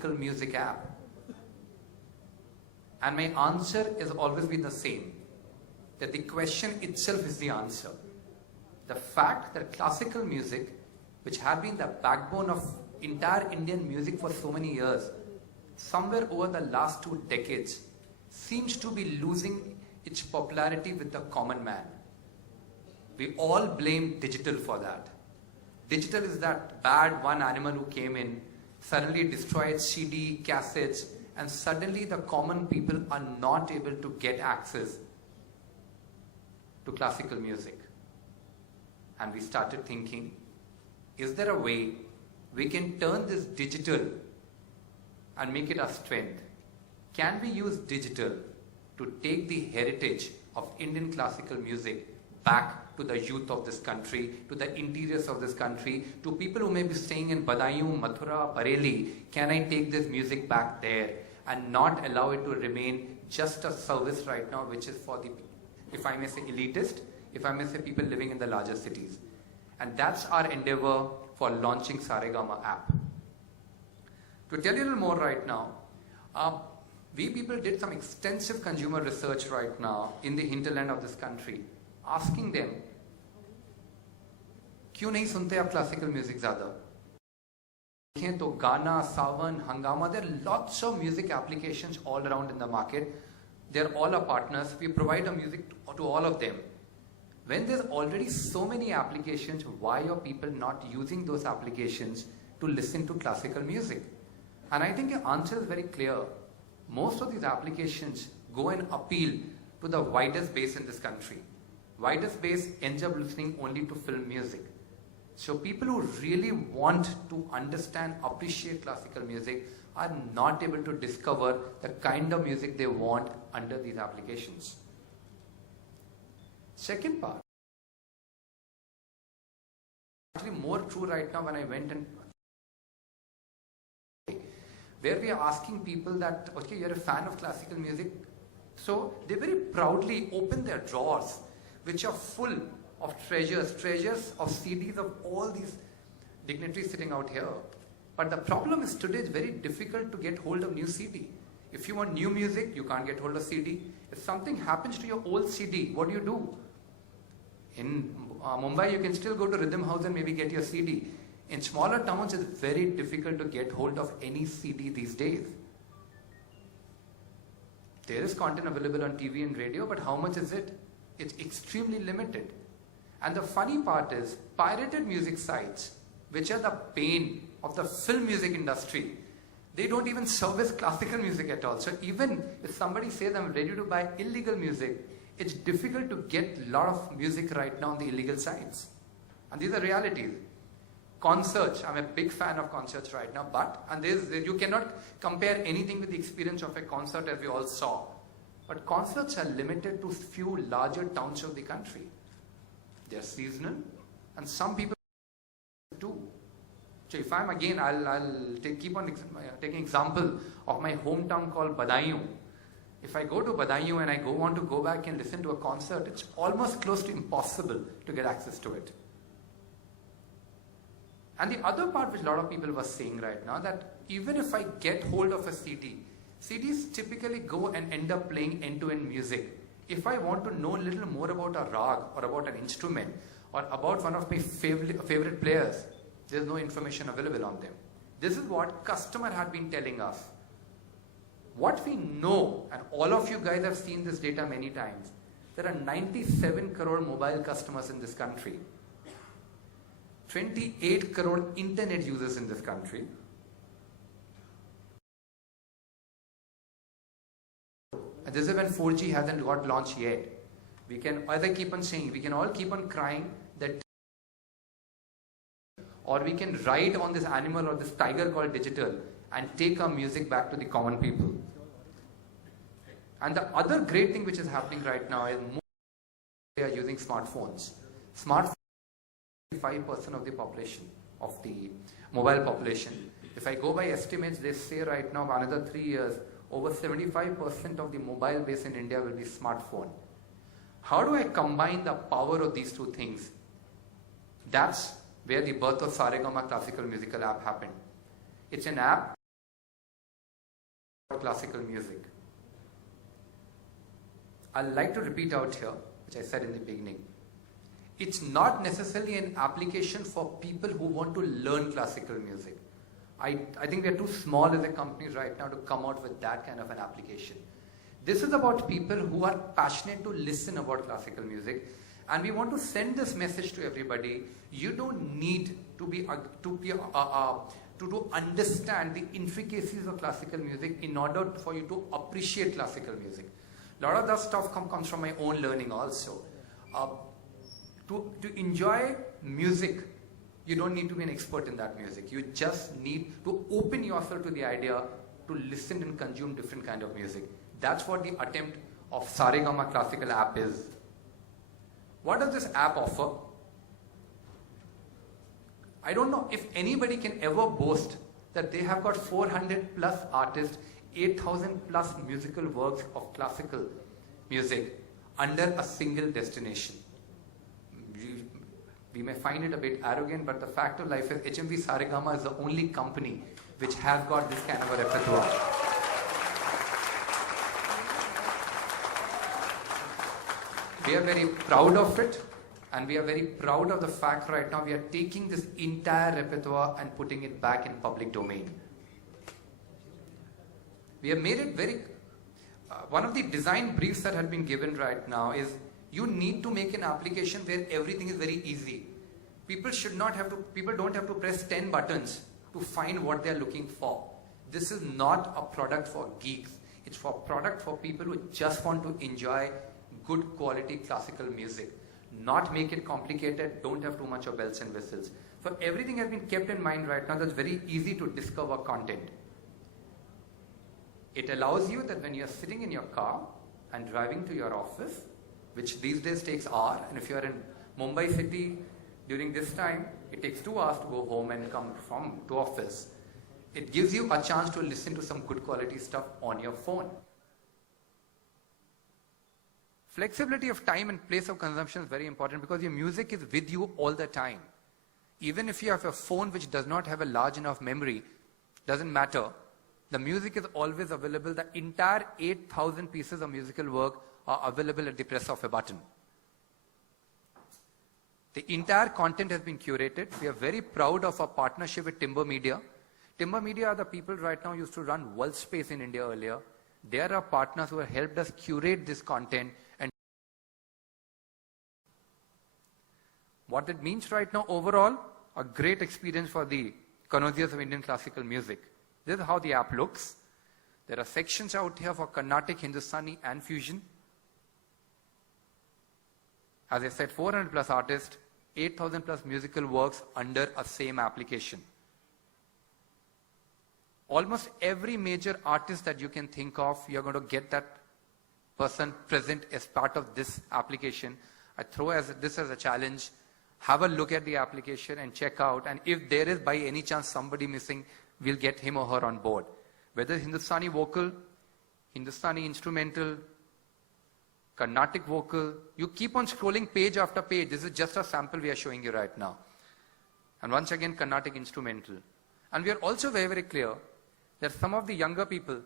classical music app? And my answer has always been the same, that the question itself is the answer. The fact that classical music, which had been the backbone of entire Indian music for so many years, somewhere over the last 2 decades, seems to be losing its popularity with the common man. We all blame digital for that. Digital is that bad one animal who came in, suddenly destroyed CD, cassettes, and suddenly the common people are not able to get access to classical music. And we started thinking, is there a way we can turn this digital and make it our strength? Can we use digital to take the heritage of Indian classical music back to the youth of this country, to the interiors of this country, to people who may be staying in Badaयूं, Mathura, Bareilly? Can I take this music back there and not allow it to remain just a service right now, which is for the, if I may say, elitist, if I may say, people living in the larger cities? And that's our endeavor for launching Saregama app. To tell you a little more right now, we people did some extensive consumer research right now in the hinterland of this country, asking them, क्यों नहीं सुनते आप classical music ज़्यादा? देखें तो गाना, सावन, हंगामा, there are lots of music applications all around in the market. They are all our partners. We provide our music to all of them. When there's already so many applications, why are people not using those applications to listen to classical music? And I think the answer is very clear. Most of these applications go and appeal to the widest base in this country. Widest base ends up listening only to film music. So people who really want to understand, appreciate classical music are not able to discover the kind of music they want under these applications. Second part, actually more true right now when I went and where we are asking people that, okay, you're a fan of classical music, so they very proudly open their drawers, which are full of treasures of CDs of all these dignitaries sitting out here. But the problem is today it's very difficult to get hold of new CD. If you want new music, you can't get hold of CD. If something happens to your old CD, what do? In Mumbai, you can still go to Rhythm House and maybe get your CD. In smaller towns, it's very difficult to get hold of any CD these days. There is content available on TV and radio, but how much is it? It's extremely limited. And the funny part is, pirated music sites, which are the bane of the film music industry, they don't even service classical music at all. So even if somebody says, I'm ready to buy illegal music, it's difficult to get a lot of music right now on the illegal sites. And these are realities. Concerts, I'm a big fan of concerts right now, but, and you cannot compare anything with the experience of a concert as we all saw. But concerts are limited to few larger towns of the country. They're seasonal, and some people do. So if I'm again, I'll keep on taking example of my hometown called Badaयूं. If I go to Badaयूं and I want to go back and listen to a concert, it's almost close to impossible to get access to it. And the other part which a lot of people were saying right now, that even if I get hold of a CD, CDs typically go and end up playing end-to-end music. If I want to know a little more about a rag or about an instrument or about one of my favorite players, there's no information available on them. This is what customer had been telling us. What we know, and all of you guys have seen this data many times, there are 97 crore mobile customers in this country. 28 crore internet users in this country. And this is when 4G hasn't got launched yet. We can, as I keep on saying, we can all keep on crying that, or we can ride on this animal or this tiger called digital and take our music back to the common people. And the other great thing which is happening right now is more they are using smartphones. Smartphones 5% of the population, of the mobile population. If I go by estimates, they say right now, another 3 years, over 75% of the mobile base in India will be smartphone. How do I combine the power of these two things? That's where the birth of Saregama classical musical app happened. It's an app classical music. I'd like to repeat out here, which I said in the beginning. It's not necessarily an application for people who want to learn classical music. I think we are too small as a company right now to come out with that kind of an application. This is about people who are passionate to listen about classical music, and we want to send this message to everybody. You don't need to understand the intricacies of classical music in order for you to appreciate classical music. A lot of that stuff comes from my own learning also. To enjoy music, you don't need to be an expert in that music. You just need to open yourself to the idea to listen and consume different kind of music. That's what the attempt of Saregama classical app is. What does this app offer? I don't know if anybody can ever boast that they have got 400 plus artists, 8,000 plus musical works of classical music under a single destination. We may find it a bit arrogant, but the fact of life is HMV Saregama is the only company which has got this kind of a repertoire. We are very proud of it, and we are very proud of the fact right now we are taking this entire repertoire and putting it back in public domain. We have made it very... one of the design briefs that had been given right now is you need to make an application where everything is very easy. People don't have to press 10 buttons to find what they are looking for. This is not a product for geeks. It's for product for people who just want to enjoy good quality classical music. Not make it complicated, don't have too much of bells and whistles. So everything has been kept in mind right now. That's very easy to discover content. It allows you that when you're sitting in your car and driving to your office, which these days takes hours, and if you're in Mumbai city during this time, it takes 2 hours to go home and come to office. It gives you a chance to listen to some good quality stuff on your phone. Flexibility of time and place of consumption is very important because your music is with you all the time. Even if you have a phone which does not have a large enough memory, doesn't matter. The music is always available. The entire 8,000 pieces of musical work are available at the press of a button. The entire content has been curated. We are very proud of our partnership with Timber Media. Timber Media are the people right now who used to run World Space in India earlier. They are our partners who have helped us curate this content. And what it means right now overall, a great experience for the connoisseurs of Indian classical music. This is how the app looks. There are sections out here for Carnatic, Hindustani and Fusion. As I said, 400 plus artists, 8,000 plus musical works under a same application. Almost every major artist that you can think of, you're going to get that person present as part of this application. I throw this as a challenge. Have a look at the application and check out. And if there is by any chance somebody missing, we'll get him or her on board. Whether Hindustani vocal, Hindustani instrumental, Carnatic vocal, you keep on scrolling page after page. This is just a sample we are showing you right now. And once again, Carnatic instrumental. And we are also very, very clear that some of the younger people,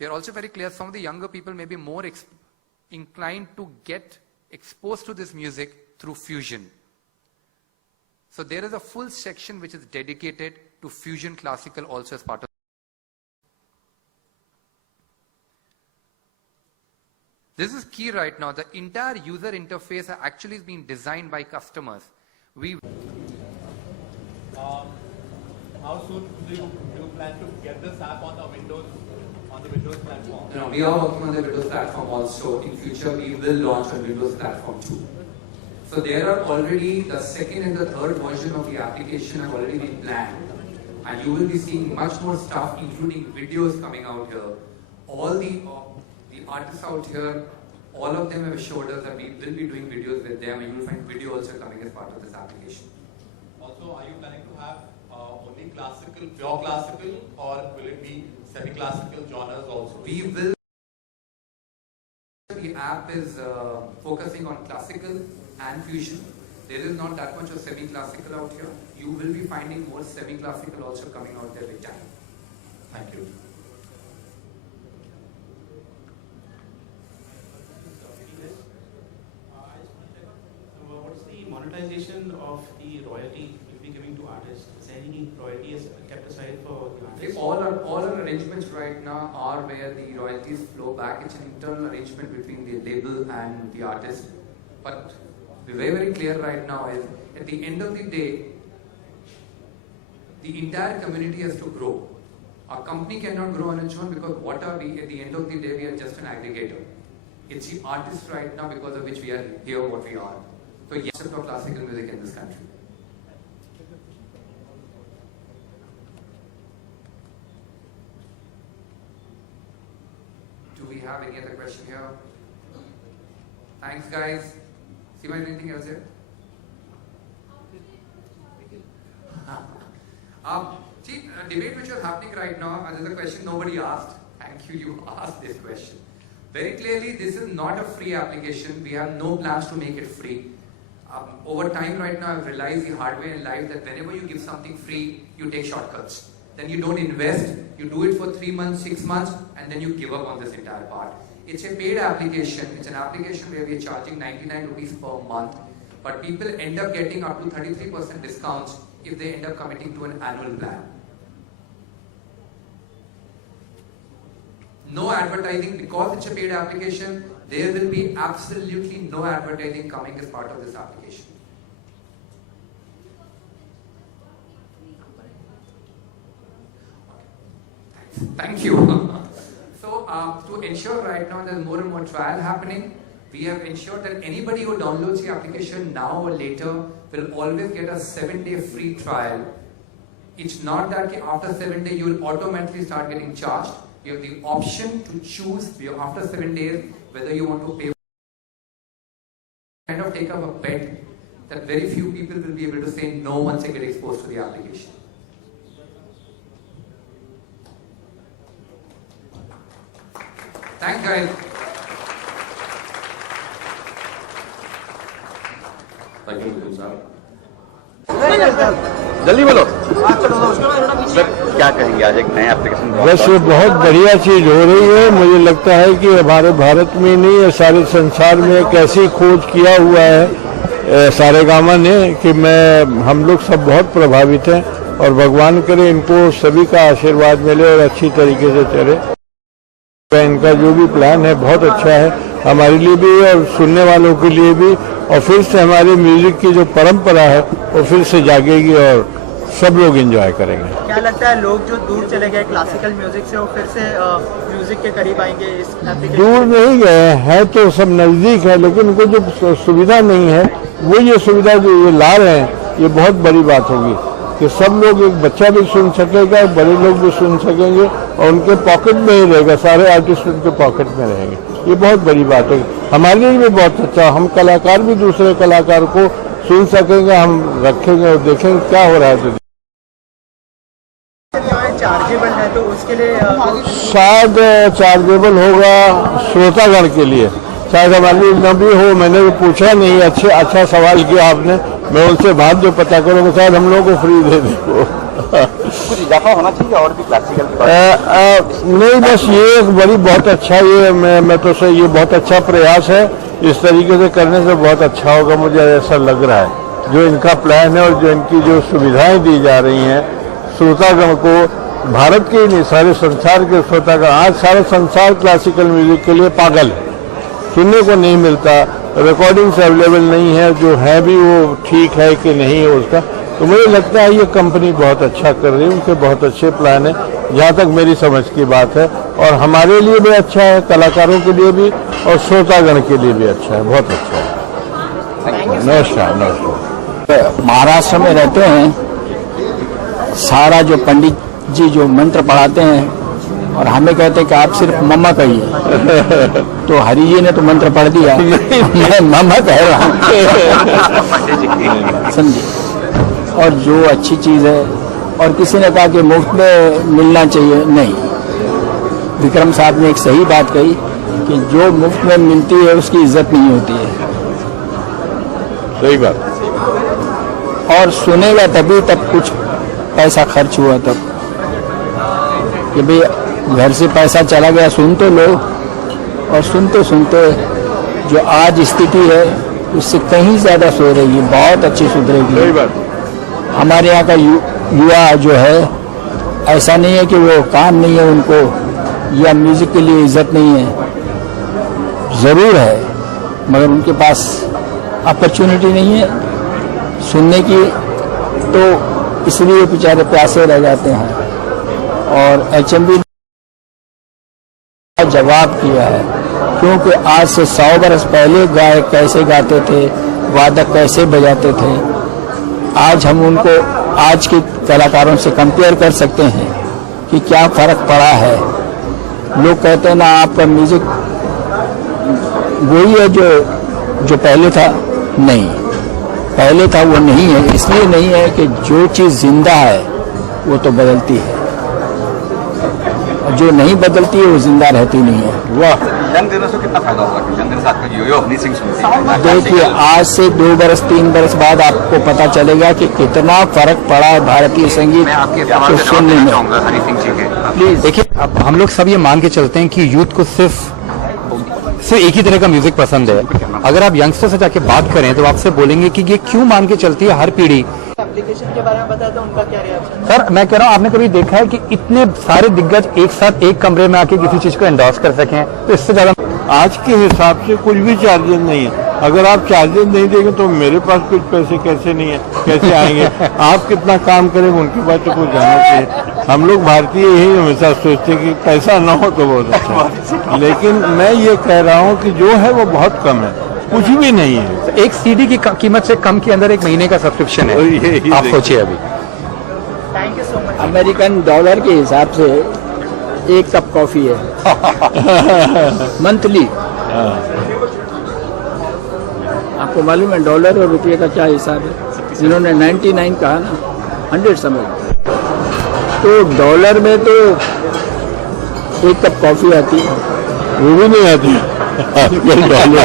some of the younger people may be more inclined to get exposed to this music through fusion. So there is a full section which is dedicated to fusion classical also as part of. This is key right now. The entire user interface actually is being designed by customers. How soon do you plan to get this app on the Windows platform? No, we are working on the Windows platform also. In future, we will launch on Windows platform too. So there are already the second and the third version of the application have already been planned. And you will be seeing much more stuff, including videos coming out here. All the artists out here, all of them have assured us that we will be doing videos with them, and you will find video also coming as part of this application. Also, are you planning to have only classical, pure classical, or will it be semi-classical genres also? We will. The app is focusing on classical and fusion. There is not that much of semi-classical out here. You will be finding more semi-classical also coming out there with time. Thank you. What's the monetization of the royalty you'll be giving to artists? Is there any royalty is kept aside for the artists? All our arrangements right now are where the royalties flow back. It's an internal arrangement between the label and the artist. But to be very, very clear right now is, at the end of the day, the entire community has to grow. Our company cannot grow on its own, because what are we? At the end of the day, we are just an aggregator. It's the artists right now because of which we are here what we are. So yes, for classical music in this country. Do we have any other question here? Thanks, guys. See, anything else here? Debate which is happening right now, there's a question nobody asked. Thank you, you asked this question. Very clearly, this is not a free application. We have no plans to make it free. Over time right now, I've realized the hard way in life that whenever you give something free, you take shortcuts. Then you don't invest, you do it for 3 months, 6 months, and then you give up on this entire part. It's a paid application. It's an application where we are charging 99 rupees per month. But people end up getting up to 33% discounts if they end up committing to an annual plan. No advertising, because it's a paid application. There will be absolutely no advertising coming as part of this application. Thank you. So, to ensure right now there's more and more trial happening, we have ensured that anybody who downloads the application now or later will always get a 7-day free trial. It's not that after 7 days you will automatically start getting charged. You have the option to choose after 7 days whether you want to pay. Kind of take up a bet that very few people will be able to say no once they get exposed to the application. Thanks, guys. Thank you, sir. जल्दी बोलो sir, क्या कहेंगे आज एक नए application? बस ये बहुत बढ़िया चीज हो रही है। मुझे लगता है कि हमारे भारत में नहीं है, सारे संसार में एक ऐसी खोज किया हुआ है सारेगामा ने कि हम लोग सब बहुत प्रभावित हैं, और भगवान करे इनको सभी का आशीर्वाद मिले और अच्छी तरीके से चले। इनका जो भी प्लान है बहुत अच्छा है हमारे लिए भी और सुनने वालों के लिए भी, और फिर से हमारे म्यूजिक की जो परंपरा है वो फिर से जागेगी और सब लोग एंजॉय करेंगे। क्या लगता है लोग जो दूर चले गए क्लासिकल म्यूजिक से वो फिर से म्यूजिक के करीब आएंगे इस एप्लीकेशन? दूर नहीं गए हैं, तो सब नजदीक है, लेकिन उनको जो सुविधा नहीं है वो ये सुविधा जो ये ला रहे हैं, ये बहुत बड़ी बात होगी कि सब लोग, एक बच्चा भी सुन सकेगा, बड़े लोग भी सुन सकेंगे, और उनके पॉकेट में ही रहेगा, सारे आर्टिस्ट उनके पॉकेट में रहेंगे। ये बहुत बड़ी बात है हमारे लिए भी बहुत अच्छा। हम कलाकार भी दूसरे कलाकार को सुन सकेंगे, हम रखेंगे और देखेंगे क्या हो रहा है। चार्जेबल है तो उसके लिए शायद चार्जेबल होगा श्रोतागण के लिए, शायद हमारे लिए न भी हो। मैंने भी पूछा नहीं, अच्छा सवाल किया आपने, मैं उनसे बात जो पता करूँगा, शायद हम लोगों को फ्री दे दें। कुछ इजाफा होना चाहिए और भी क्लासिकल नहीं, बस ये एक बड़ी बहुत अच्छा, ये मैं तो से ये बहुत अच्छा प्रयास है। इस तरीके से करने से बहुत अच्छा होगा, मुझे ऐसा लग रहा है। जो इनका प्लान है और जो इनकी जो सुविधाएं दी जा रही हैं श्रोतागण को, भारत के ही नहीं सारे संसार के श्रोतागण, आज सारा संसार क्लासिकल म्यूजिक के लिए पागल है, सुनने को नहीं मिलता, रिकॉर्डिंग्स अवेलेबल नहीं है, जो है भी वो ठीक है कि नहीं है उसका। तो मुझे लगता है ये कंपनी बहुत अच्छा कर रही है, उनके बहुत अच्छे प्लान है, जहाँ तक मेरी समझ की बात है, और हमारे लिए भी अच्छा है, कलाकारों के लिए भी और श्रोतागण के लिए भी अच्छा है, बहुत अच्छा है। नमस्कार। नमस्कार। महाराष्ट्र में रहते हैं, सारा जो पंडित जी जो मंत्र पढ़ाते हैं और हमें कहते हैं कि आप सिर्फ मम्मा कहिए, तो हरि जी ने तो मंत्र पढ़ दिया, मैं मम्मा कह रहा हूँ, समझे। और जो अच्छी चीज़ है, और किसी ने कहा कि मुफ्त में मिलना चाहिए, नहीं। विक्रम साहब ने एक सही बात कही कि जो मुफ्त में मिलती है उसकी इज्जत नहीं होती है। सही बात। और सुनेगा तभी तब कुछ पैसा खर्च हुआ तब। कि भाई घर से पैसा चला गया सुन तो लो, और सुनते सुनते जो आज स्थिति है उससे कहीं ज़्यादा सो रही है, बहुत अच्छी सुधरेगी। हमारे यहाँ का युवा जो है, ऐसा नहीं है कि वो काम नहीं है उनको या म्यूज़िक के लिए इज्जत नहीं है, ज़रूर है, मगर उनके पास अपॉर्चुनिटी नहीं है सुनने की, तो इसलिए बेचारे प्यासे रह जाते हैं। और HMV ने जवाब किया है, क्योंकि आज से 100 बरस पहले गायक कैसे गाते थे, वादक कैसे बजाते थे, आज हम उनको आज के कलाकारों से कंपेयर कर सकते हैं कि क्या फर्क पड़ा है। लोग कहते हैं ना आपका म्यूजिक वही है जो पहले था, नहीं, पहले था वो नहीं है। इसलिए नहीं है कि जो चीज़ जिंदा है वो तो बदलती है, और जो नहीं बदलती है वो जिंदा रहती नहीं है। वाह, जन्मदिनों से कितना फायदा होगा कि जन्मदिन साथ में यो हनी सिंह सुनते हैं। देखिए, आज से 2 बरस 3 बरस बाद आपको पता चलेगा कि कितना फर्क पड़ा है भारतीय संगीत को सुनने में। हनी सिंह जी के प्लीज देखिए, अब हम लोग सब ये मान के चलते हैं कि यूथ को सिर्फ एक ही तरह का म्यूजिक पसंद है। अगर आप यंगस्टर से जाके बात करें तो आपसे बोलेंगे कि ये क्यों मान के चलती है हर पीढ़ी। एप्लीकेशन के बारे में बताया तो उनका क्या रिएक्शन? सर, मैं कह रहा हूँ, आपने कभी देखा है कि इतने सारे दिग्गज एक साथ एक कमरे में आके किसी चीज को एंडोर्स कर सकें? तो इससे ज्यादा आज के हिसाब से कुछ भी चार्जेस नहीं है। अगर आप चार्जेस नहीं देंगे तो मेरे पास कुछ पैसे कैसे नहीं है, कैसे आएंगे? आप कितना काम करेंगे उनके पास तो कुछ जाना चाहिए। हम लोग भारतीय यही हमेशा सोचते हैं कि पैसा ना हो तो बहुत अच्छा, लेकिन मैं ये कह रहा हूँ कि जो है वो बहुत कम है, कुछ भी नहीं है। एक CD की कीमत से कम के अंदर एक महीने का सब्सक्रिप्शन है। आप सोचिए अभी। Thank you so much. American dollar के हिसाब से 1 कप कॉफी है मंथली। आपको मालूम है डॉलर और रुपये का क्या हिसाब है? इन्होंने 99 कहा ना, 100 समझ, तो डॉलर में तो 1 कप कॉफी आती है, वो भी नहीं आती। Okay, thank you.